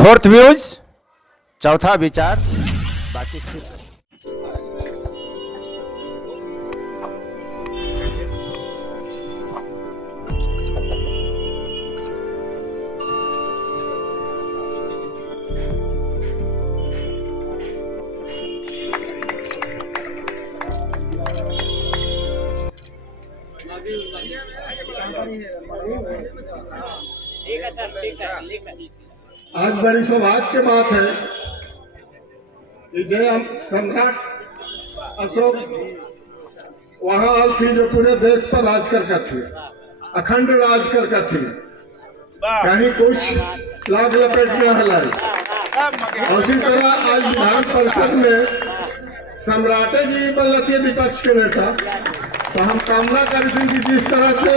Fourth views, चौथा विचार, बाकी आज बड़ी सौभाग्य की बात है कि जय हम सम्राट अशोक वहां थी जो पूरे देश पर राज करके थी, अखंड राज करके थी, कहीं कुछ लाभ लपेट में हलाई। उसी तरह आज विधान परिषद में सम्राटे जी बनती विपक्ष के नेता, तो हम कामना करते हैं कि जिस तरह से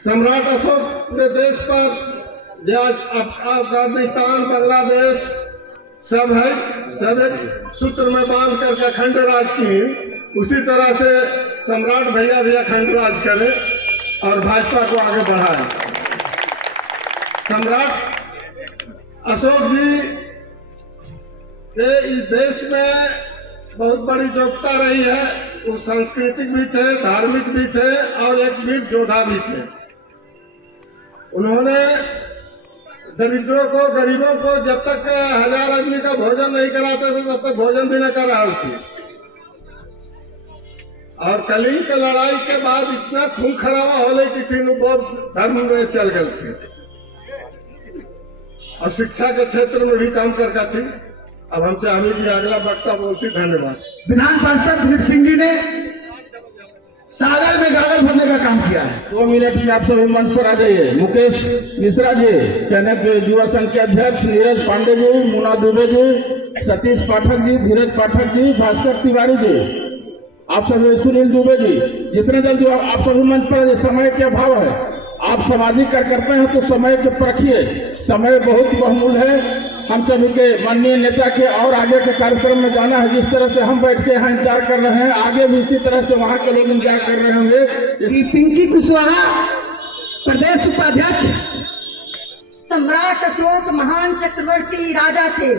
सम्राट अशोक पूरे देश पर आज अफगानिस्तान, बांग्लादेश सब है, सब एक सूत्र में बांध करके अखंड राज की, उसी तरह से सम्राट भैया भी अखंड राज करे और भाजपा को आगे बढ़ाए। सम्राट अशोक जी के इस देश में बहुत बड़ी योग्यता रही है। वो सांस्कृतिक भी थे, धार्मिक भी थे और एक वीर योद्धा भी थे। उन्होंने दरिद्रों को, गरीबों को जब तक 1000 आदमी का भोजन नहीं कराते थे तब तक भोजन भी न करा थी। और कलिंग की लड़ाई के बाद इतना खून खराबा होले कि फिर वो बहुत धर्म में चल गए थे और शिक्षा के क्षेत्र में भी काम करता थी। अब हम चाहेंगे कि अगला वक्ता बोलती। धन्यवाद। विधान पार्षद दिलीप सिंह जी ने सागर में गागर भरने का काम किया है। 2 मिनट में आप सभी मंच पर आ जाइए। मुकेश मिश्रा जी, चयनित युवा संघ के अध्यक्ष, नीरज पांडे जी, मुन्ना दुबे जी, सतीश पाठक जी, धीरज पाठक जी, भास्कर तिवारी जी, आप सभी, सुनील दुबे जी, जितने जल्दी आप सभी मंच पर। समय के अभाव है, आप सामाजिक कार्यकर्ता हैं तो समय के परखिए, समय बहुत बहुमूल्य है। हम सभी के माननीय नेता के और आगे के कार्यक्रम में जाना है। जिस तरह से हम बैठ के यहाँ इंतजार कर रहे हैं, आगे भी इसी तरह से वहाँ के लोग इंतजार कर रहे होंगे। पिंकी कुशवाहा, प्रदेश उपाध्यक्ष। सम्राट अशोक महान चक्रवर्ती राजा थे,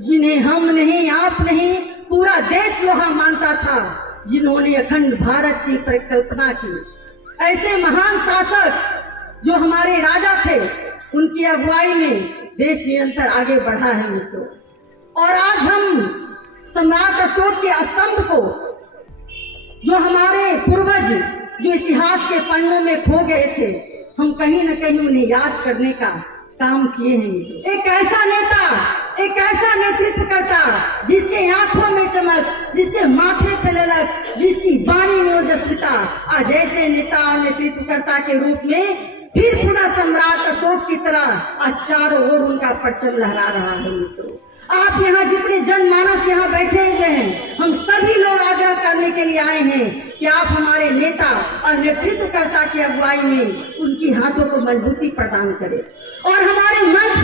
जिन्हें हम नहीं, आप नहीं, पूरा देश लोहा मानता था, जिन्होंने अखंड भारत की परिकल्पना की। ऐसे महान शासक जो हमारे राजा थे, उनकी अगुवाई में देश निरंतर आगे बढ़ा है मित्रों। और आज हम सम्राट अशोक के स्तंभ को, जो हमारे पूर्वज जो इतिहास के पन्नों में खो गए थे, हम कहीं न कहीं उन्हें याद करने का काम किए हैं। एक ऐसा नेता, एक ऐसा नेतृत्व करता जिसके आंखों में चमक, जिसके माथे पे ललक, जिसकी वाणी में ओजस्विता, आज ऐसे नेता और नेतृत्वकर्ता के रूप में फिर पुनः सम्राट अशोक की तरह आज चारों ओर उनका परचम लहरा रहा है मित्रों। आप यहाँ जितने जनमानस यहाँ बैठे हुए हैं, हम सभी लोग आग्रह करने के लिए आए हैं कि आप हमारे नेता और नेतृत्वकर्ता की अगुवाई में उनकी हाथों को मजबूती प्रदान करें। और हमारे मंच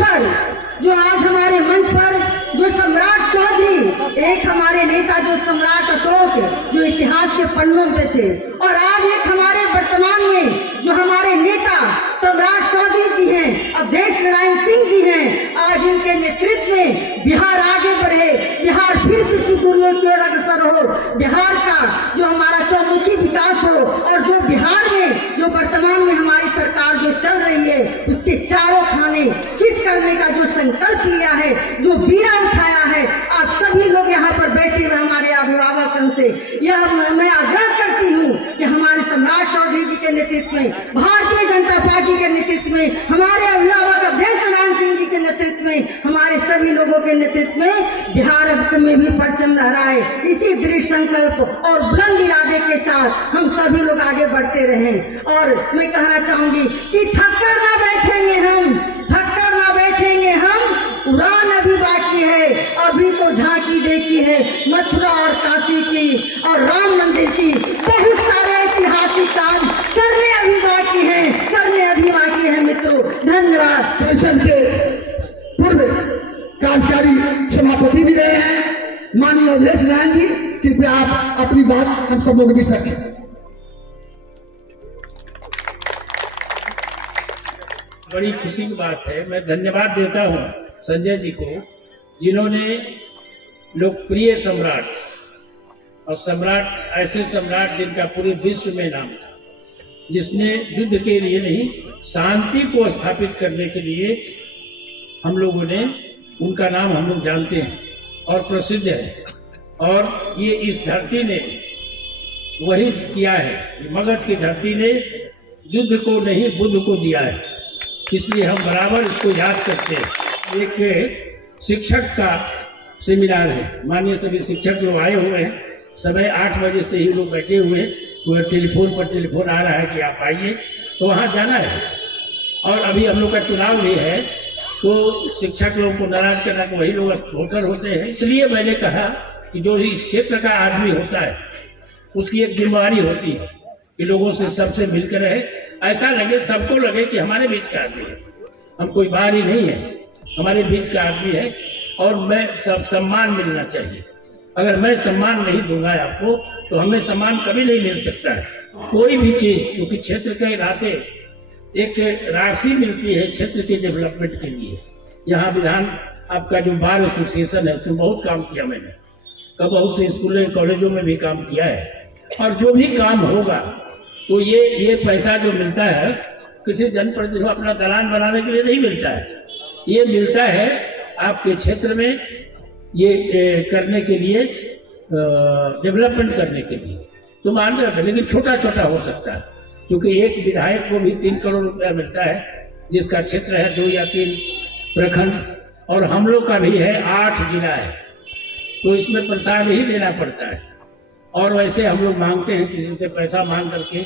पर जो सम्राट चौधरी, एक हमारे नेता जो सम्राट अशोक जो इतिहास के पन्नों पे थे, और आज एक हमारे वर्तमान में जो हमारे नेता सम्राट चौधरी जी हैं, अवधेश नारायण सिंह जी हैं, आज इनके नेतृत्व में बिहार आगे बढ़े, बिहार फिर विश्व गुरुओं की ओर अग्रसर हो, बिहार का जो हमारा चौमुखी विकास हो, और जो बिहार में जो वर्तमान में हमारी सरकार जो चल रही है, उसके चारों खाने चित करने का जो संकल्प लिया है, जो बीड़ा उठाया है, आप सभी लोग यहाँ पर बैठे हुए हमारे अभिभावकों से यह मैं आग्रह करती हूँ कि हमारे सम्राट चौधरी जी के नेतृत्व में, भारतीय जनता पार्टी के नेतृत्व में, हमारे अभिभावक अवधेश नारायण सिंह जी के नेतृत्व में, हमारे सभी लोगों के नेतृत्व में बिहार में भी परचम लहराए। इसी दृढ़ संकल्प और बुलंद इरादे के साथ हम सभी लोग आगे बढ़ते रहें। और मैं कहना चाहूंगी कि थककर ना बैठेंगे हम, थककर ना बैठेंगे हम, उड़ान अभी बाकी है, अभी तो झांकी देखी है मथुरा और काशी की और राम मंदिर की, बहुत सारे ऐतिहासिक काम करने अभी बाकी हैं, करने अभी बाकी है मित्रों। धन्यवाद। परिषद के पूर्व कार्यकारी सभापति भी रहे हैं माननीय अवधेश नारायण जी, कृपया आप अपनी बात हम सब लोग भी रखें। बड़ी खुशी की बात है। मैं धन्यवाद देता हूँ संजय जी को, जिन्होंने लोकप्रिय सम्राट और सम्राट ऐसे सम्राट जिनका पूरे विश्व में नाम था, जिसने युद्ध के लिए नहीं शांति को स्थापित करने के लिए हम लोगों ने उनका नाम हम लोग जानते हैं और प्रसिद्ध है। और ये इस धरती ने वही किया है, मगध की धरती ने युद्ध को नहीं बुद्ध को दिया है, इसलिए हम बराबर इसको याद करते हैं। एक शिक्षक का सेमिनार है, माननीय सभी शिक्षक लोग आए हुए हैं, समय 8 बजे से ही लोग बैठे हुए हैं, तो टेलीफोन आ रहा है कि आप आइए, तो वहाँ जाना है। और अभी हम लोग का चुनाव भी है, तो शिक्षक लोगों को नाराज करना तो वही लोग वोटर होते हैं। इसलिए मैंने कहा कि जो इस क्षेत्र का आदमी होता है उसकी एक जिम्मेदारी होती है कि लोगों से सबसे मिलकर रहे, ऐसा लगे, सबको लगे कि हमारे बीच का आदमी है, हम कोई बाहर ही नहीं है, हमारे बीच का आदमी है। और मैं सब सम्मान मिलना चाहिए। अगर मैं सम्मान नहीं दूंगा आपको तो हमें सम्मान कभी नहीं मिल सकता है। कोई भी चीज, क्योंकि क्षेत्र के नाते एक राशि मिलती है क्षेत्र के डेवलपमेंट के लिए। यहाँ विधान आपका जो बार एसोसिएशन है उसमें बहुत काम किया मैंने, बहुत से स्कूलों कॉलेजों में भी काम किया है। और जो भी काम होगा तो ये पैसा जो मिलता है किसी जनप्रतिनिधि अपना दलान बनाने के लिए नहीं मिलता है, ये मिलता है आपके क्षेत्र में ये करने के लिए, डेवलपमेंट करने के लिए। तो मान रहे, लेकिन छोटा छोटा हो सकता है, क्योंकि एक विधायक को भी 3 करोड़ रुपया मिलता है, जिसका क्षेत्र है 2 या 3 प्रखंड, और हम लोग का भी है 8 जिला है, तो इसमें प्रसाद ही देना पड़ता है। और वैसे हम लोग मांगते हैं किसी से पैसा मांग करके,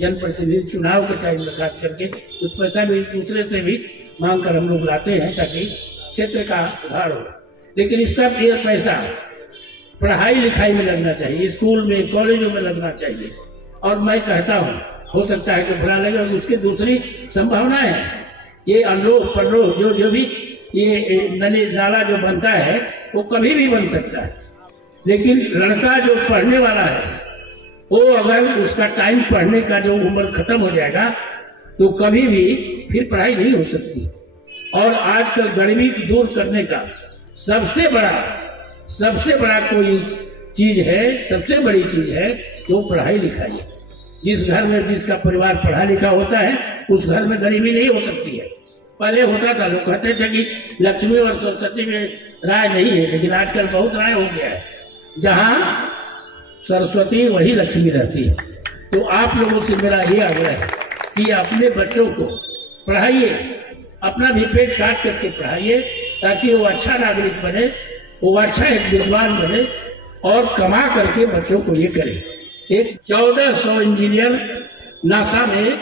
जनप्रतिनिधि चुनाव के टाइम में खास करके कुछ पैसा भी दूसरे से भी मांग कर हम लोग लाते हैं ताकि क्षेत्र का सुधार हो। लेकिन इसका ये पैसा पढ़ाई लिखाई में लगना चाहिए, स्कूल में कॉलेजों में लगना चाहिए। और मैं कहता हूँ, हो सकता है कि बुरा लगे, और उसकी दूसरी संभावना है, ये अनलोक परलोक जो भी ये नदी नाला जो बनता है वो कभी भी बन सकता है। लेकिन लड़का जो पढ़ने वाला है वो अगर उसका टाइम पढ़ने का जो उम्र खत्म हो जाएगा तो कभी भी फिर पढ़ाई नहीं हो सकती। और आजकल गरीबी दूर करने का सबसे बड़ा कोई चीज है, सबसे बड़ी चीज है वो पढ़ाई लिखाई है। जिस घर में जिसका परिवार पढ़ा लिखा होता है उस घर में गरीबी नहीं हो सकती है। पहले होता था, लोग कहते थे कि लक्ष्मी और सरस्वती में राय नहीं है, लेकिन आजकल बहुत राय हो गया है, जहां सरस्वती वही लक्ष्मी रहती है। तो आप लोगों से मेरा ये आग्रह है कि अपने बच्चों को पढ़ाइए, अपना भी पेट काट करके पढ़ाइए, ताकि वो अच्छा नागरिक बने, वो अच्छा एक विद्वान बने और कमा करके बच्चों को ये करे। एक 1400 इंजीनियर नासा में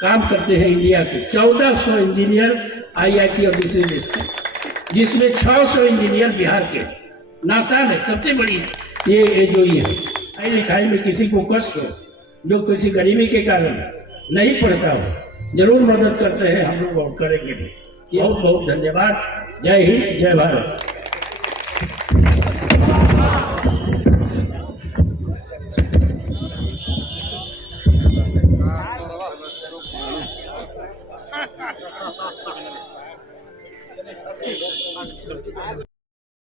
काम करते हैं इंडिया के, 1400 इंजीनियर IIT और दूसरे देश के, जिसमें 600 इंजीनियर बिहार के। नासा में सबसे बड़ी ये जो ये पढ़ाई लिखाई में किसी को कष्ट हो, जो किसी गरीबी के कारण नहीं पढ़ता हो, जरूर मदद करते हैं हम लोग और करेंगे भी। बहुत बहुत धन्यवाद। जय हिंद, जय भारत।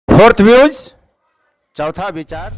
फोर्थ व्यूज, चौथा विचार।